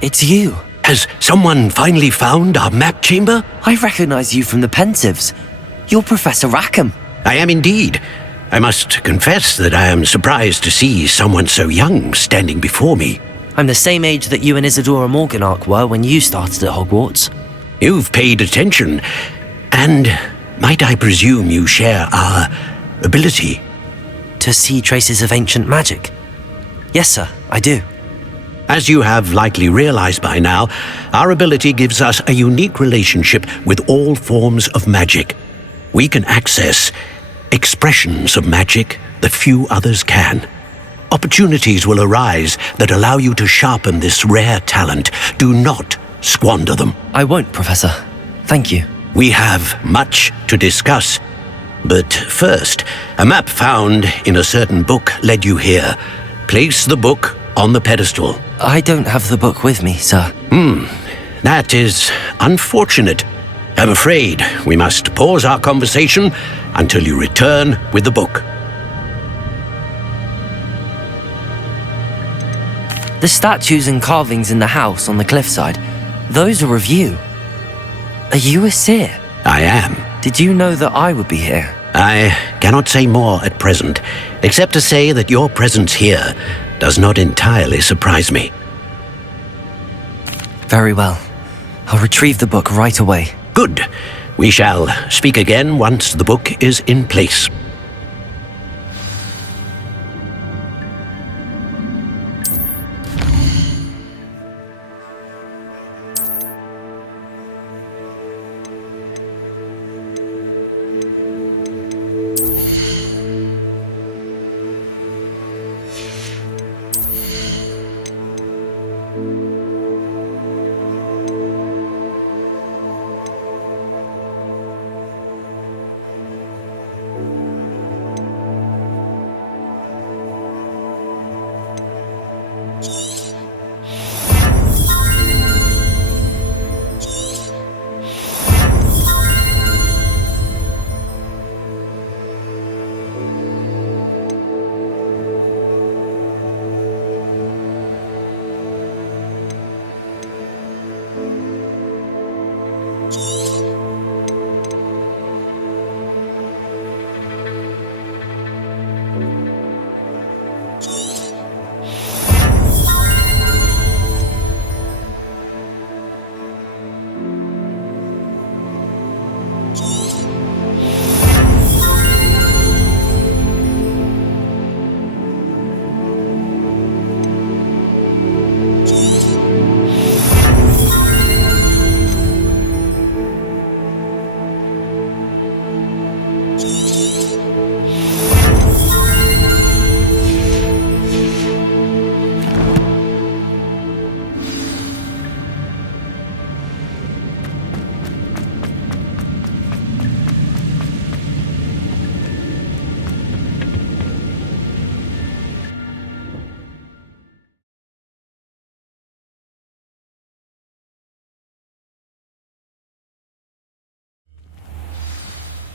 It's you. Has someone finally found our map chamber? I recognize you from the Pensives. You're Professor Rackham. I am indeed. I must confess that I am surprised to see someone so young standing before me. I'm the same age that you and Isadora Morganach were when you started at Hogwarts. You've paid attention, and might I presume you share our ability? To see traces of ancient magic? Yes, sir, I do. As you have likely realized by now, our ability gives us a unique relationship with all forms of magic. We can access expressions of magic that few others can. Opportunities will arise that allow you to sharpen this rare talent. Do not squander them. I won't, Professor. Thank you. We have much to discuss. But first, a map found in a certain book led you here. Place the book on the pedestal. I don't have the book with me, sir. That is unfortunate. I'm afraid we must pause our conversation until you return with the book. The statues and carvings in the house on the cliffside, those are of you. Are you a seer? I am. Did you know that I would be here? I cannot say more at present, except to say that your presence here does not entirely surprise me. Very well. I'll retrieve the book right away. Good. We shall speak again once the book is in place.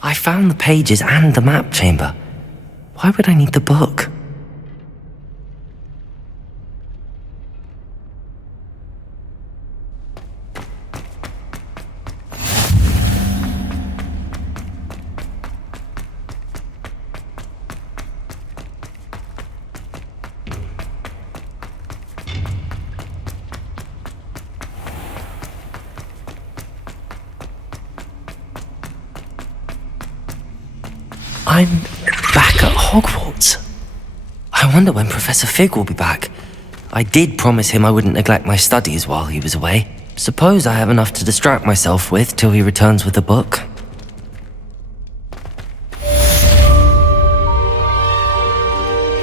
I found the pages and the map chamber. Why would I need the book? I'm back at Hogwarts. I wonder when Professor Fig will be back. I did promise him I wouldn't neglect my studies while he was away. Suppose I have enough to distract myself with till he returns with the book.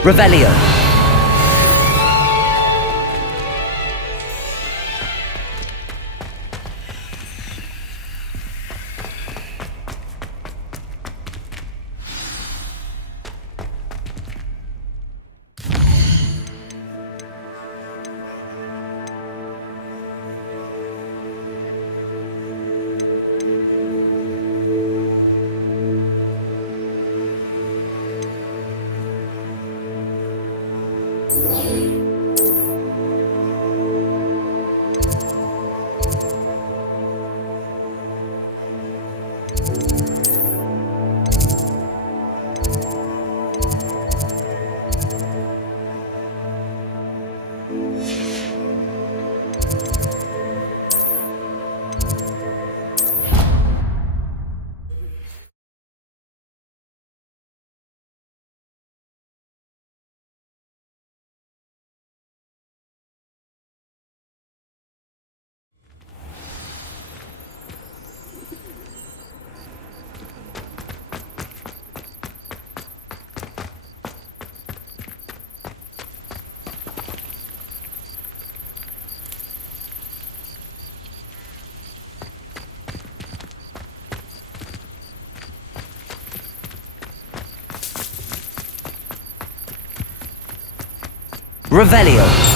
Revelio. Revelio.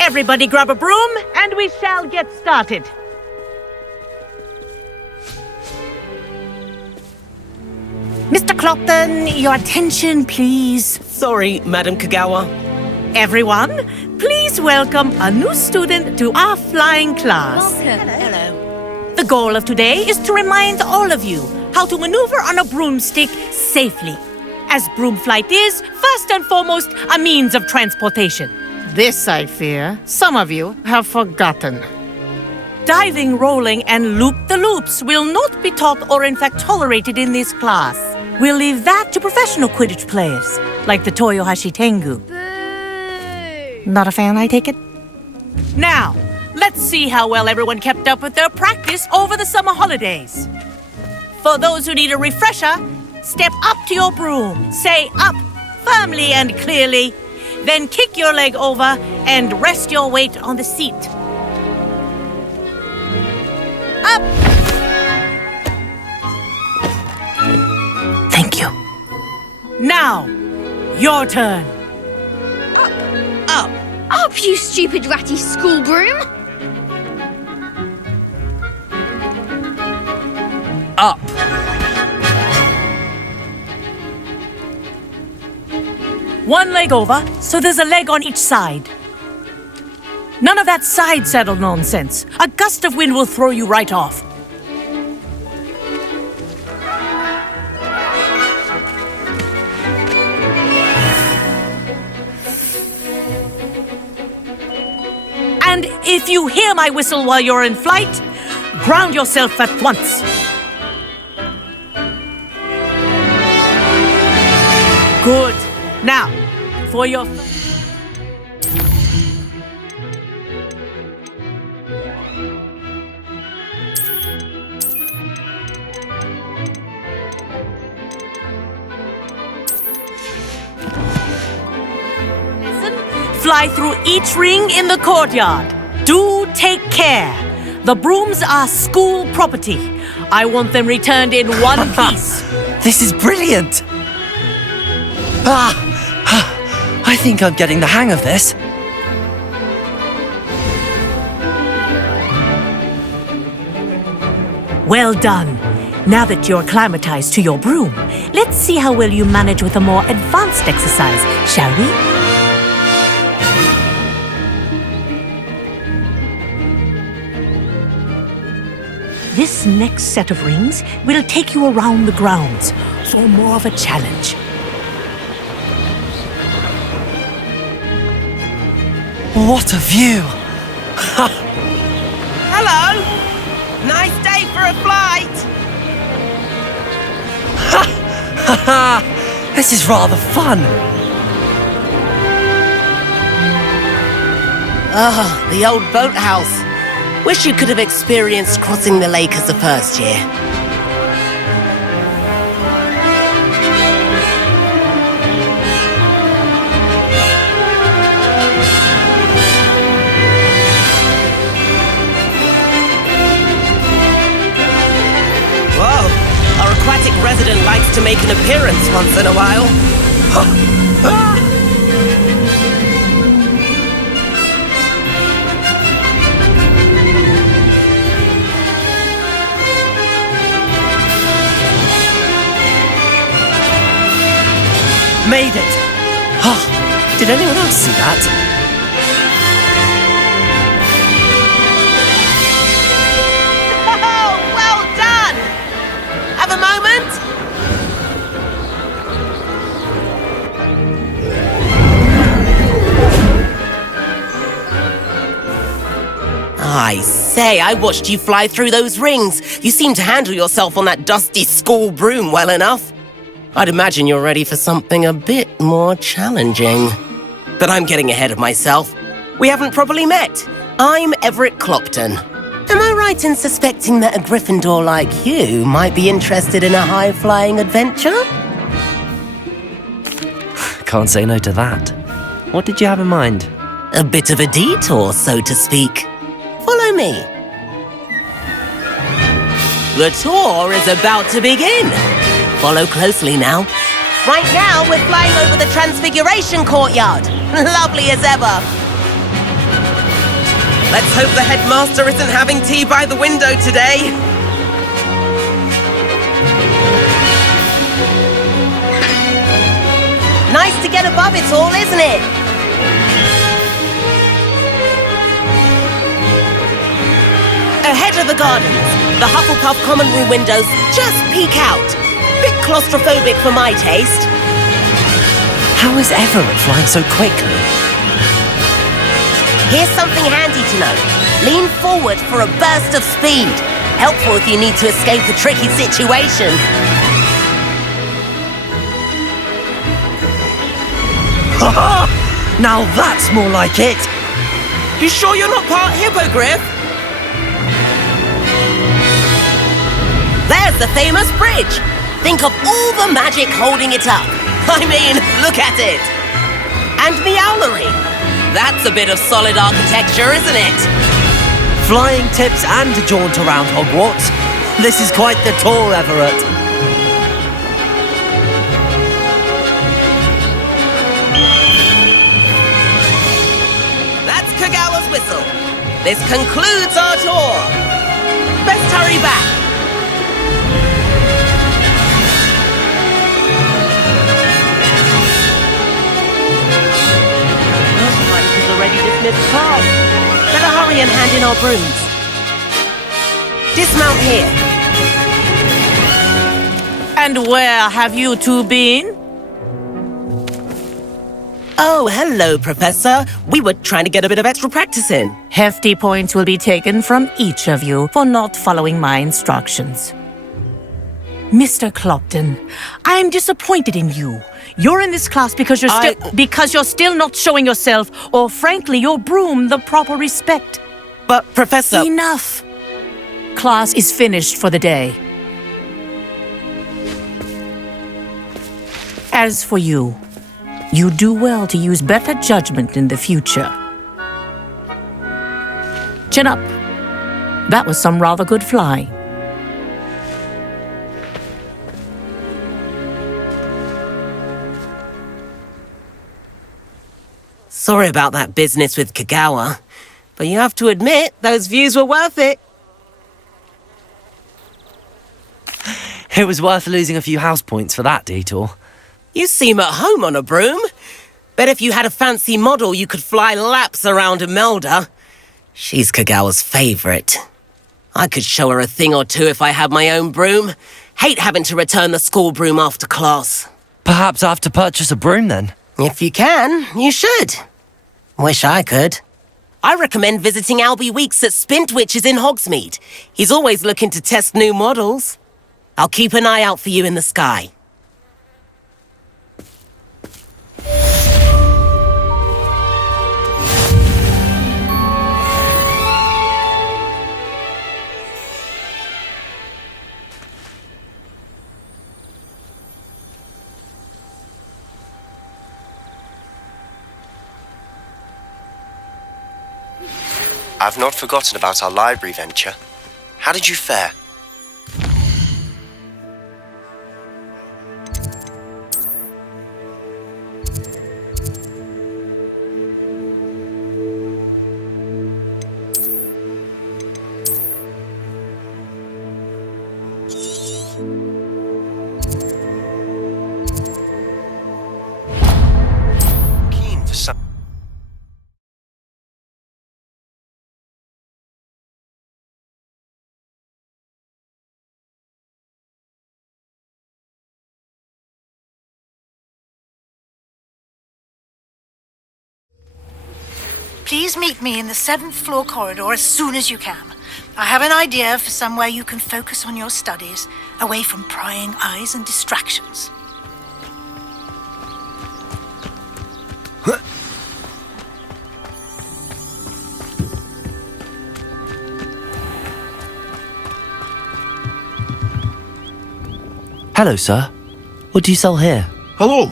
Everybody grab a broom, and we shall get started. Mr. Clopton, your attention, please. Sorry, Madam Kagawa. Everyone, please welcome a new student to our flying class. Hello. The goal of today is to remind all of you how to maneuver on a broomstick safely, as broom flight is, first and foremost, a means of transportation. This, I fear, some of you have forgotten. Diving, rolling, and loop-the-loops will not be taught or in fact tolerated in this class. We'll leave that to professional Quidditch players, like the Toyohashi Tengu. Boo! Not a fan, I take it? Now, let's see how well everyone kept up with their practice over the summer holidays. For those who need a refresher, step up to your broom, say up firmly and clearly, then kick your leg over and rest your weight on the seat. Up! Thank you. Now, your turn. Up! Up, you stupid ratty school broom! Up. One leg over, so there's a leg on each side. None of that side saddle nonsense. A gust of wind will throw you right off. And if you hear my whistle while you're in flight, ground yourself at once. Good. Now, for your... Fly through each ring in the courtyard. Do take care. The brooms are school property. I want them returned in one piece. This is brilliant! I think I'm getting the hang of this. Well done. Now that you're acclimatized to your broom, let's see how well you manage with a more advanced exercise, shall we? This next set of rings will take you around the grounds for more of a challenge. What a view! Hello! Nice day for a flight! This is rather fun. Ah, the old boathouse. Wish you could have experienced crossing the lake as a first year. Whoa, our aquatic resident likes to make an appearance once in a while. Made it! Oh, did anyone else see that? Oh, well done! Have a moment? I say, I watched you fly through those rings. You seem to handle yourself on that dusty school broom well enough. I'd imagine you're ready for something a bit more challenging. But I'm getting ahead of myself. We haven't properly met. I'm Everett Clopton. Am I right in suspecting that a Gryffindor like you might be interested in a high-flying adventure? Can't say no to that. What did you have in mind? A bit of a detour, so to speak. Follow me. The tour is about to begin. Follow closely now. Right now, we're flying over the Transfiguration Courtyard. Lovely as ever. Let's hope the headmaster isn't having tea by the window today. Nice to get above it all, isn't it? Ahead of the gardens, the Hufflepuff common room windows just peek out. Bit claustrophobic for my taste. How is Everett flying so quickly? Here's something handy to know. Lean forward for a burst of speed. Helpful if you need to escape a tricky situation. Now that's more like it! You sure you're not part hippogriff? There's the famous bridge. Think of all the magic holding it up. I mean, look at it. And the owlery. That's a bit of solid architecture, isn't it? Flying tips and a jaunt around Hogwarts. This is quite the tour, Everett. That's Kagawa's whistle. This concludes our tour. Best hurry back. Already dismissed class. Better hurry and hand in our brooms. Dismount here. And where have you two been? Oh, hello, Professor. We were trying to get a bit of extra practice in. Hefty points will be taken from each of you for not following my instructions. Mr. Clopton, I am disappointed in you. You're in this class because you're still not showing yourself, or frankly, your broom the proper respect. But, Professor... Enough. Class is finished for the day. As for you, you do well to use better judgment in the future. Chin up. That was some rather good flying. Sorry about that business with Kagawa, but you have to admit, those views were worth it. It was worth losing a few house points for that detour. You seem at home on a broom. Bet if you had a fancy model, you could fly laps around Imelda. She's Kagawa's favorite. I could show her a thing or two if I had my own broom. Hate having to return the school broom after class. Perhaps I have to purchase a broom then. If you can, you should. Wish I could. I recommend visiting Albie Weeks at Spintwitches in Hogsmeade. He's always looking to test new models. I'll keep an eye out for you in the sky. I've not forgotten about our library venture. How did you fare? Keen for some... Please meet me in the 7th floor corridor as soon as you can. I have an idea for somewhere you can focus on your studies, away from prying eyes and distractions. Hello, sir. What do you sell here? Hello,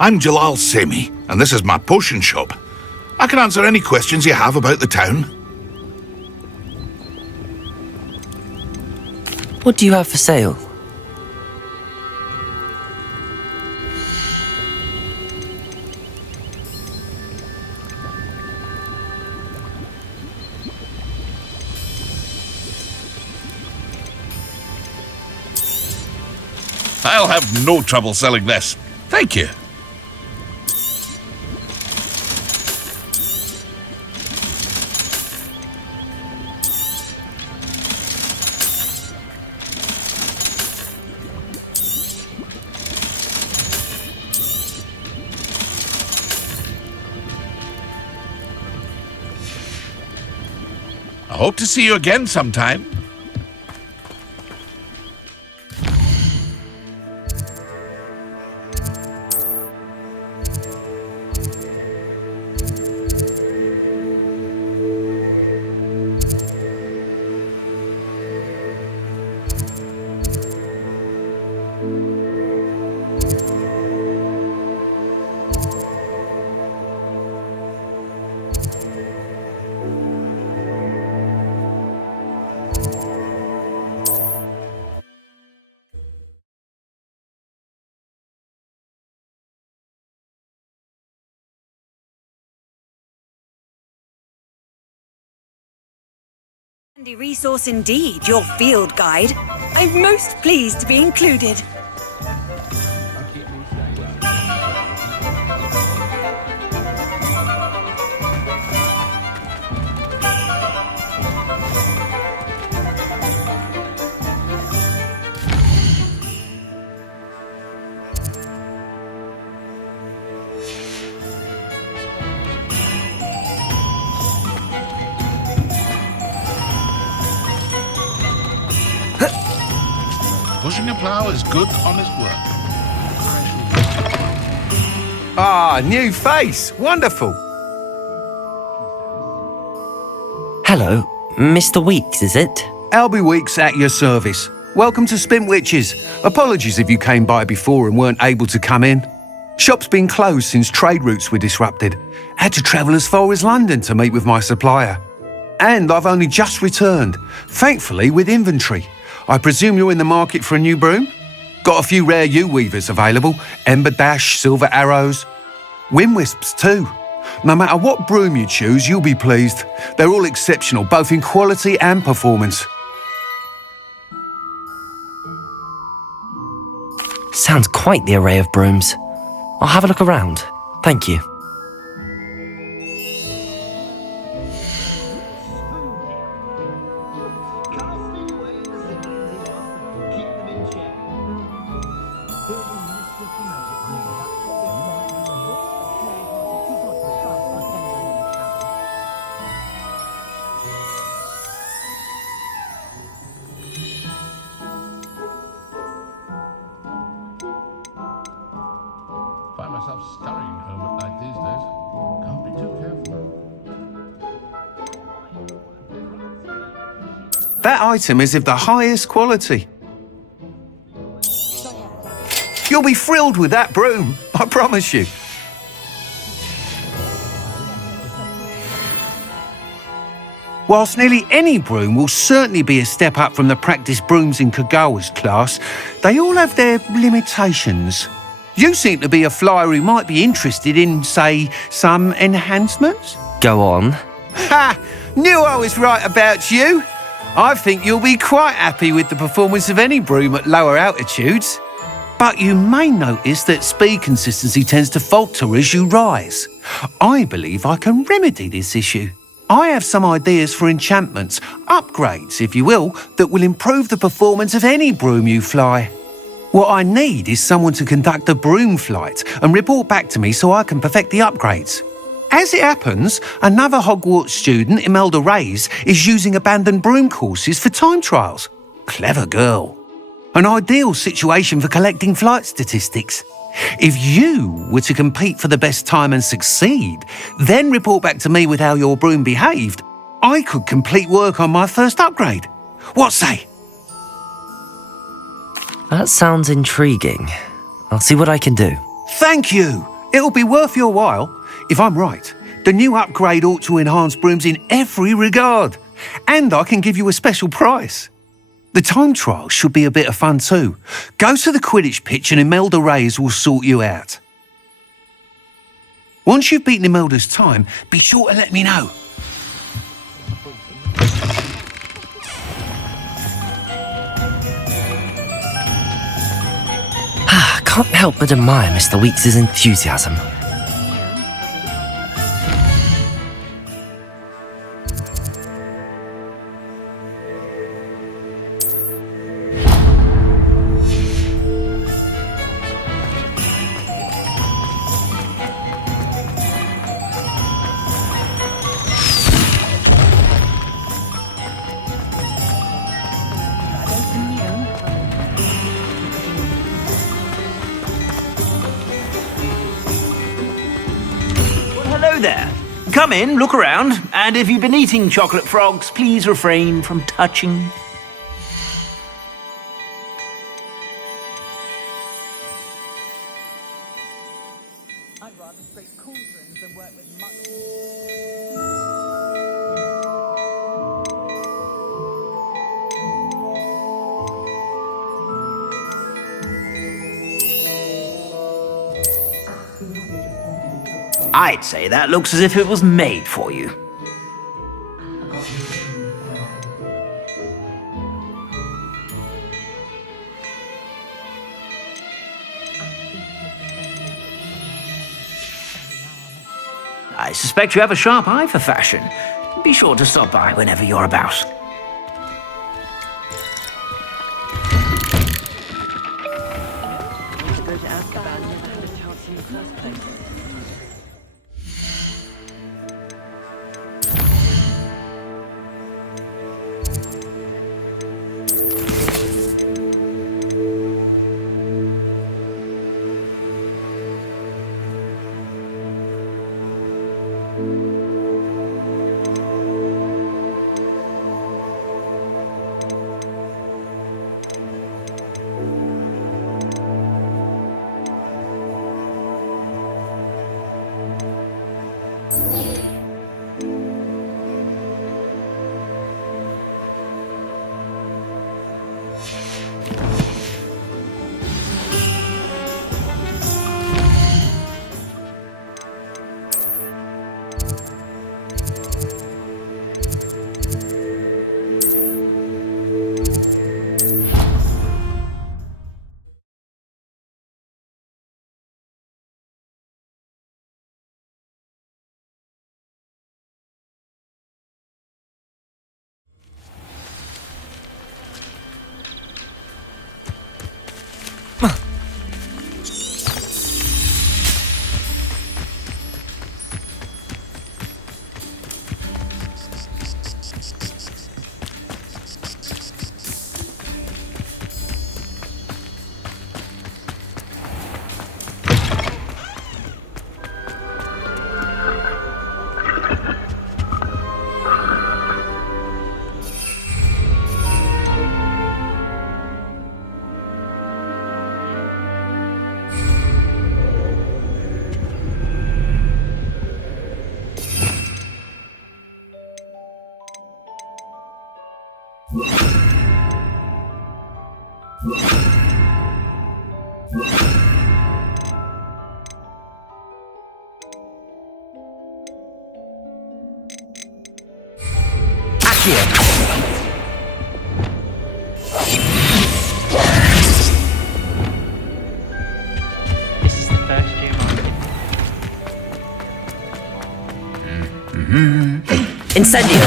I'm Jalal Semi, and this is my potion shop. I can answer any questions you have about the town. What do you have for sale? I'll have no trouble selling this. Thank you. I hope to see you again sometime. Handy resource indeed, your field guide. I'm most pleased to be included. Pushing a plough is good, honest work. Ah, new face. Wonderful. Hello, Mr. Weeks, is it? Albie Weeks at your service. Welcome to Spintwitches. Apologies if you came by before and weren't able to come in. Shop's been closed since trade routes were disrupted. Had to travel as far as London to meet with my supplier. And I've only just returned, thankfully with inventory. I presume you're in the market for a new broom? Got a few rare yew weavers available, Ember Dash, Silver Arrows, Wind Wisps too. No matter what broom you choose, you'll be pleased. They're all exceptional, both in quality and performance. Sounds quite the array of brooms. I'll have a look around. Thank you. Find myself scurrying home at night these days. Can't be too careful. That item is of the highest quality. You'll be thrilled with that broom, I promise you. Whilst nearly any broom will certainly be a step up from the practice brooms in Kagawa's class, they all have their limitations. You seem to be a flyer who might be interested in, say, some enhancements? Go on. Ha! Knew I was right about you. I think you'll be quite happy with the performance of any broom at lower altitudes. But you may notice that speed consistency tends to falter as you rise. I believe I can remedy this issue. I have some ideas for enchantments, upgrades, if you will, that will improve the performance of any broom you fly. What I need is someone to conduct a broom flight and report back to me so I can perfect the upgrades. As it happens, another Hogwarts student, Imelda Reyes, is using abandoned broom courses for time trials. Clever girl. An ideal situation for collecting flight statistics. If you were to compete for the best time and succeed, then report back to me with how your broom behaved, I could complete work on my first upgrade. What say? That sounds intriguing. I'll see what I can do. Thank you. It'll be worth your while. If I'm right, the new upgrade ought to enhance brooms in every regard. And I can give you a special price. The time trial should be a bit of fun too. Go to the Quidditch pitch and Imelda Reyes will sort you out. Once you've beaten Imelda's time, be sure to let me know. Can't help but admire Mr. Weeks' enthusiasm. Hello there. Come in, look around, and if you've been eating chocolate frogs, please refrain from touching. I'd rather scrape cauldrons than work with I'd say that looks as if it was made for you. I suspect you have a sharp eye for fashion. Be sure to stop by whenever you're about. Accio. This is the first year Incendio.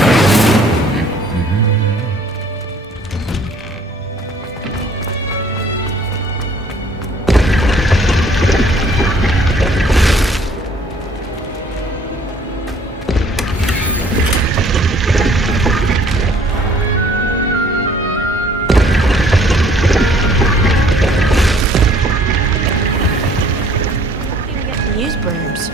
Use brooms.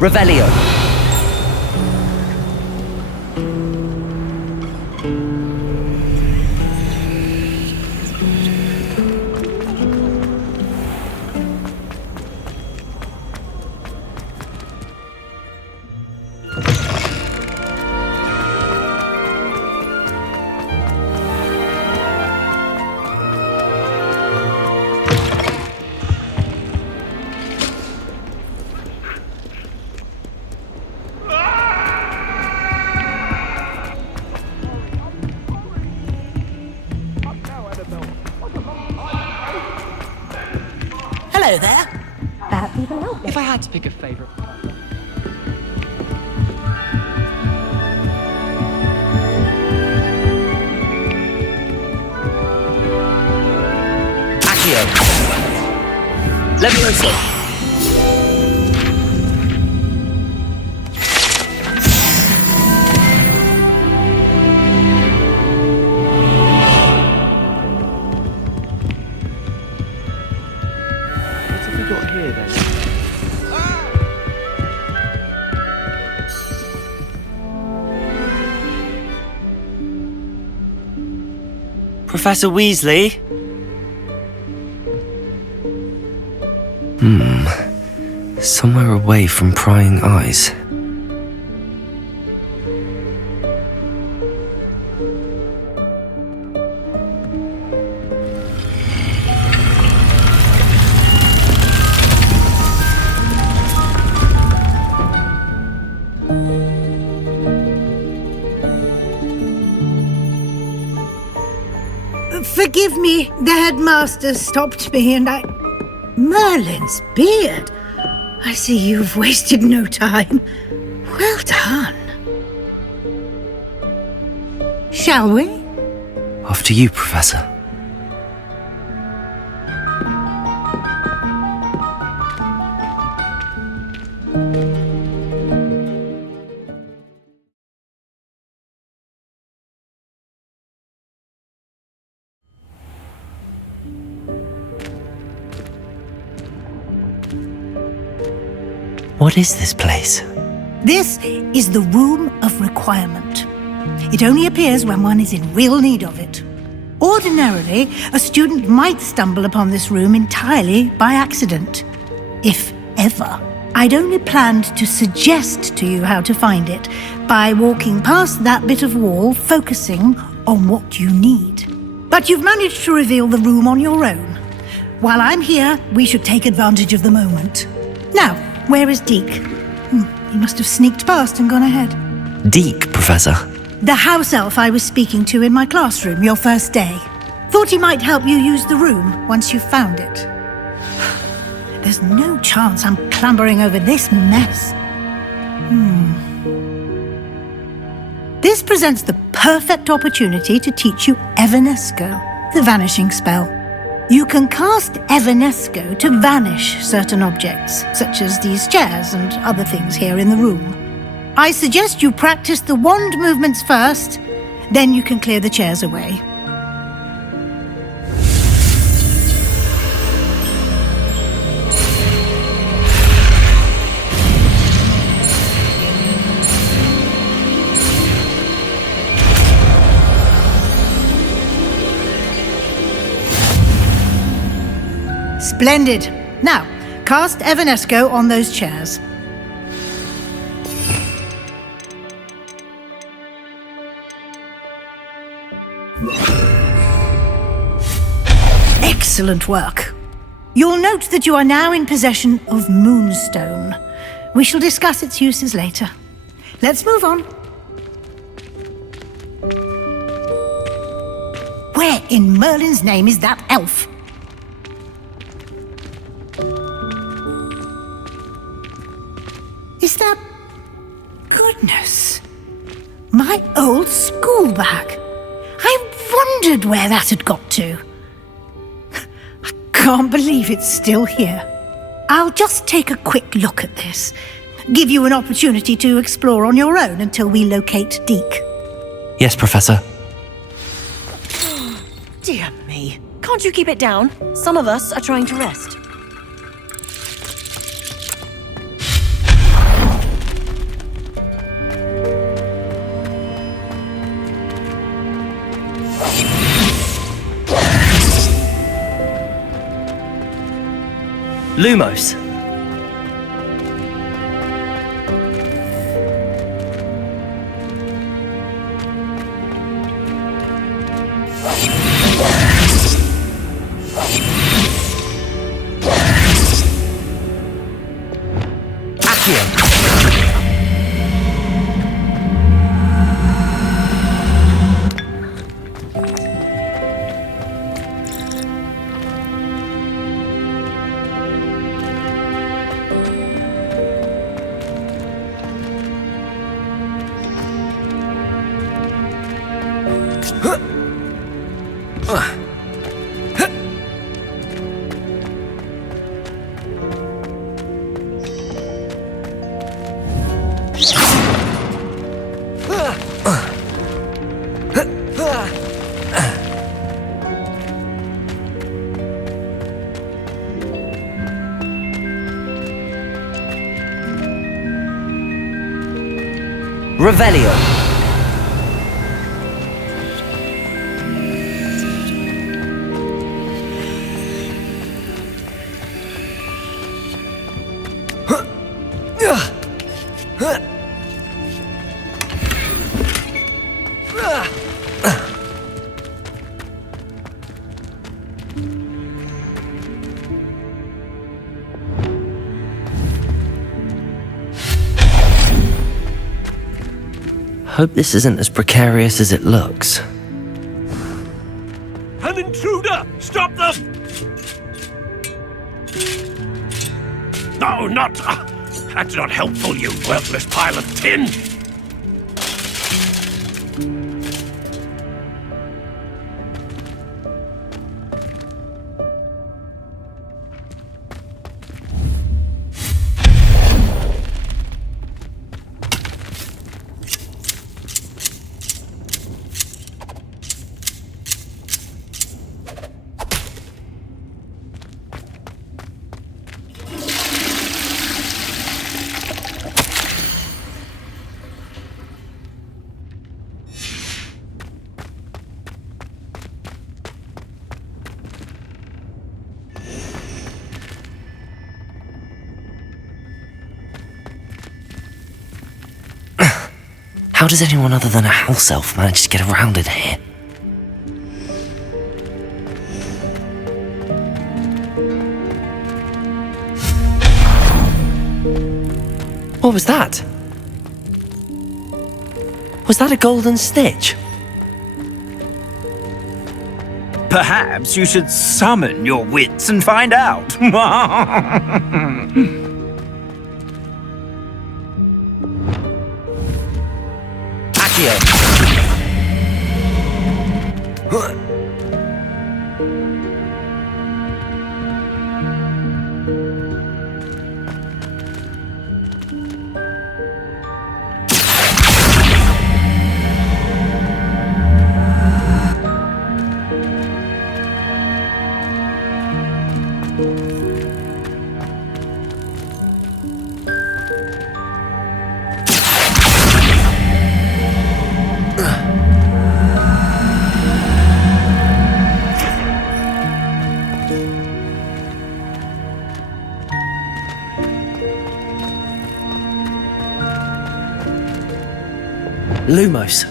Revelio. Hello there. If I had to pick a favourite. Accio. Levioso. What have we got here then? Professor Weasley? Somewhere away from prying eyes. Forgive me, the headmaster stopped me and I... Merlin's beard! I see you've wasted no time. Well done. Shall we? After you, Professor. What is this place? This is the Room of Requirement. It only appears when one is in real need of it. Ordinarily, a student might stumble upon this room entirely by accident. If ever. I'd only planned to suggest to you how to find it by walking past that bit of wall, focusing on what you need. But you've managed to reveal the room on your own. While I'm here, we should take advantage of the moment. Now, where is Deke? He must have sneaked past and gone ahead. Deke, Professor. The house elf I was speaking to in my classroom your first day. Thought he might help you use the room once you found it. There's no chance I'm clambering over this mess. This presents the perfect opportunity to teach you Evanesco, the vanishing spell. You can cast Evanesco to vanish certain objects, such as these chairs and other things here in the room. I suggest you practice the wand movements first, then you can clear the chairs away. Splendid. Now, cast Evanesco on those chairs. Excellent work. You'll note that you are now in possession of Moonstone. We shall discuss its uses later. Let's move on. Where in Merlin's name is that elf? Is that... Goodness. My old school bag. I wondered where that had got to. I can't believe it's still here. I'll just take a quick look at this. Give you an opportunity to explore on your own until we locate Deke. Yes, Professor. Dear me. Can't you keep it down? Some of us are trying to rest. Lumos. Revelio. Hope this isn't as precarious as it looks. An intruder! Stop them! No, not... that's not helpful, you worthless pile of tin! How does anyone other than a house elf manage to get around in here? What was that? Was that a golden snitch? Perhaps you should summon your wits and find out. Lumos.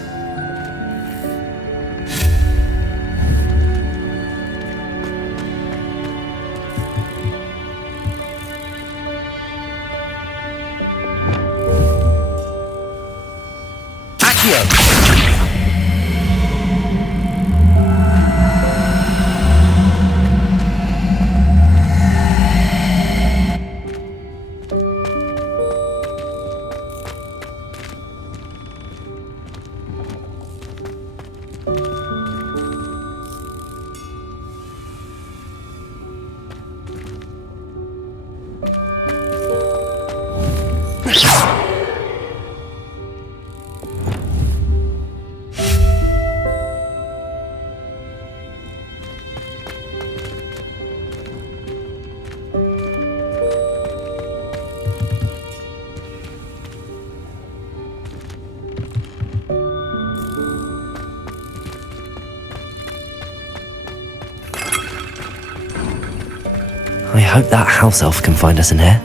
hope that house elf can find us in here.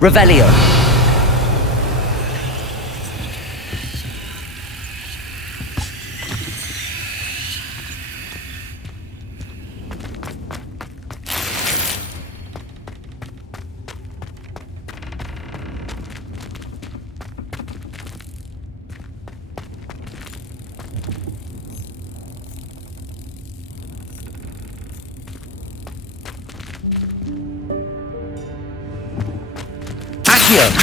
Revelio. Accio.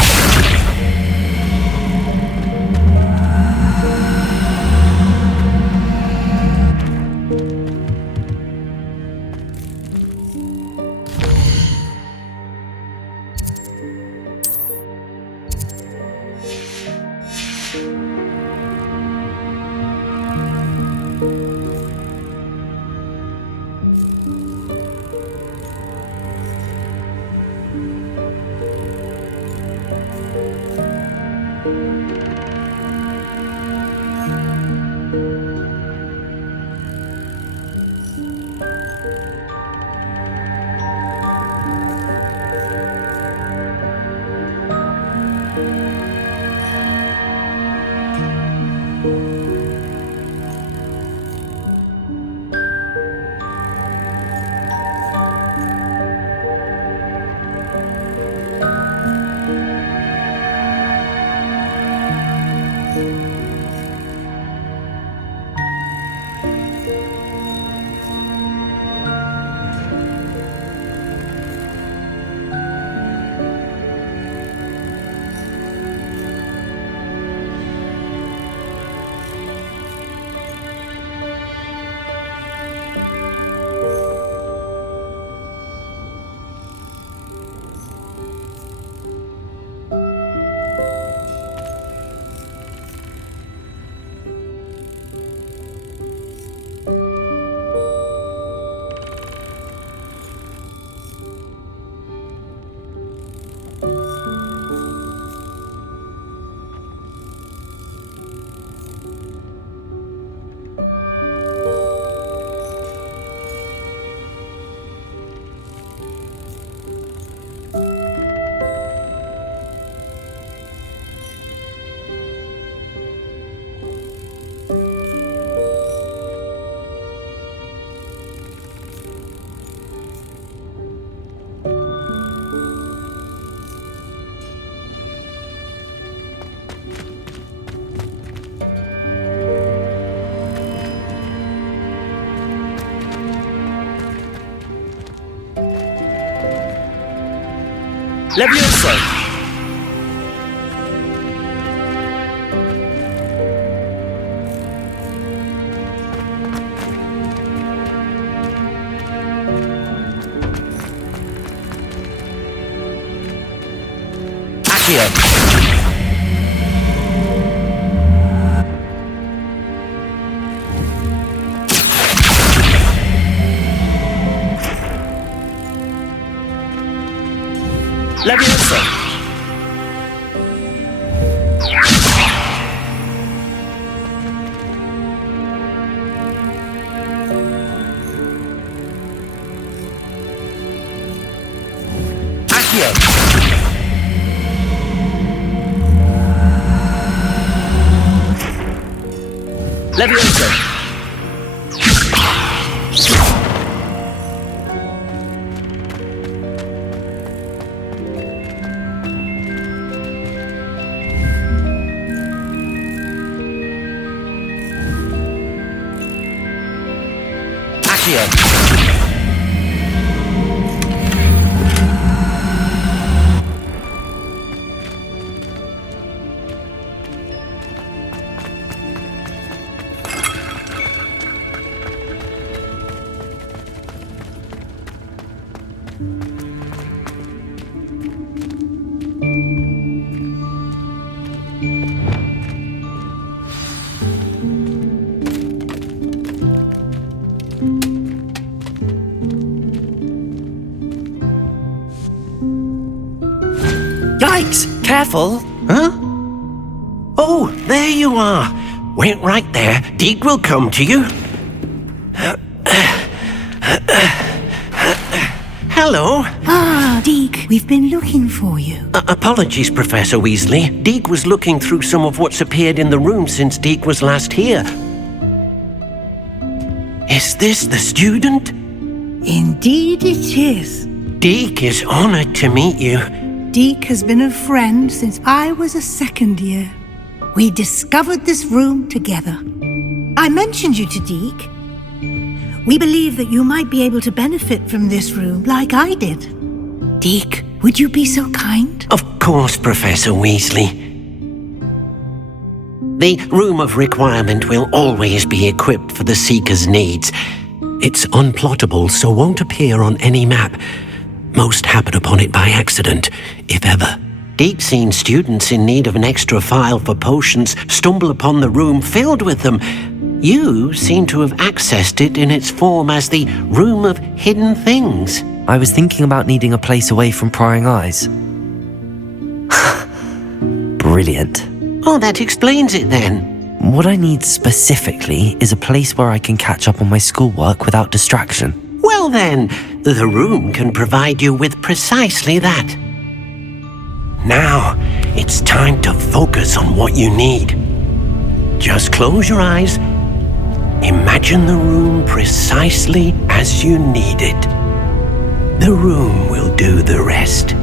Levioso! Accio! Levioso! Accio! Levioso! Accio! Yikes! Careful! Huh? Oh, there you are. Wait right there. Deke will come to you. Hello. Ah, Deke, we've been looking for you. Apologies, Professor Weasley. Deke was looking through some of what's appeared in the room since Deke was last here. Is this the student? Indeed it is. Deke is honored to meet you. Deke has been a friend since I was a second year. We discovered this room together. I mentioned you to Deke. We believe that you might be able to benefit from this room like I did. Deke, would you be so kind? Of course, Professor Weasley. The Room of Requirement will always be equipped for the Seeker's needs. It's unplottable, so won't appear on any map. Most happen upon it by accident, if ever. Deke's seen students in need of an extra file for potions stumble upon the room filled with them. You seem to have accessed it in its form as the Room of Hidden Things. I was thinking about needing a place away from prying eyes. Brilliant. Oh, that explains it then. What I need specifically is a place where I can catch up on my schoolwork without distraction. Well then, the room can provide you with precisely that. Now, it's time to focus on what you need. Just close your eyes. Imagine the room precisely as you need it. The room will do the rest.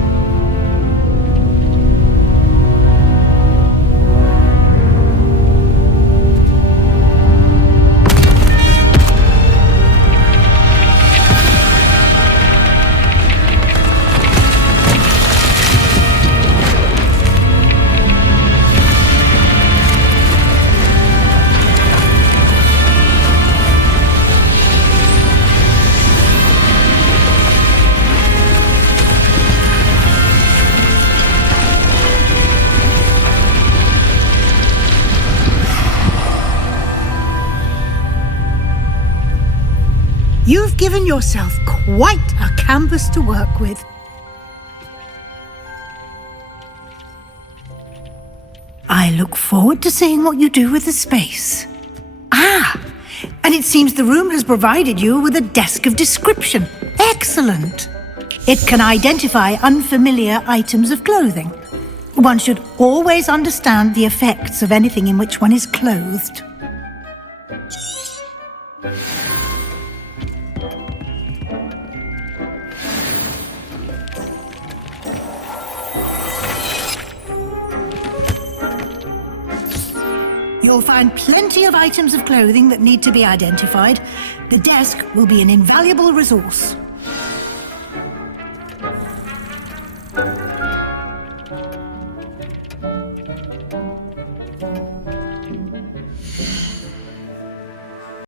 You've given yourself quite a canvas to work with. I look forward to seeing what you do with the space. Ah, and it seems the room has provided you with a desk of description. Excellent. It can identify unfamiliar items of clothing. One should always understand the effects of anything in which one is clothed. You'll find plenty of items of clothing that need to be identified. The desk will be an invaluable resource.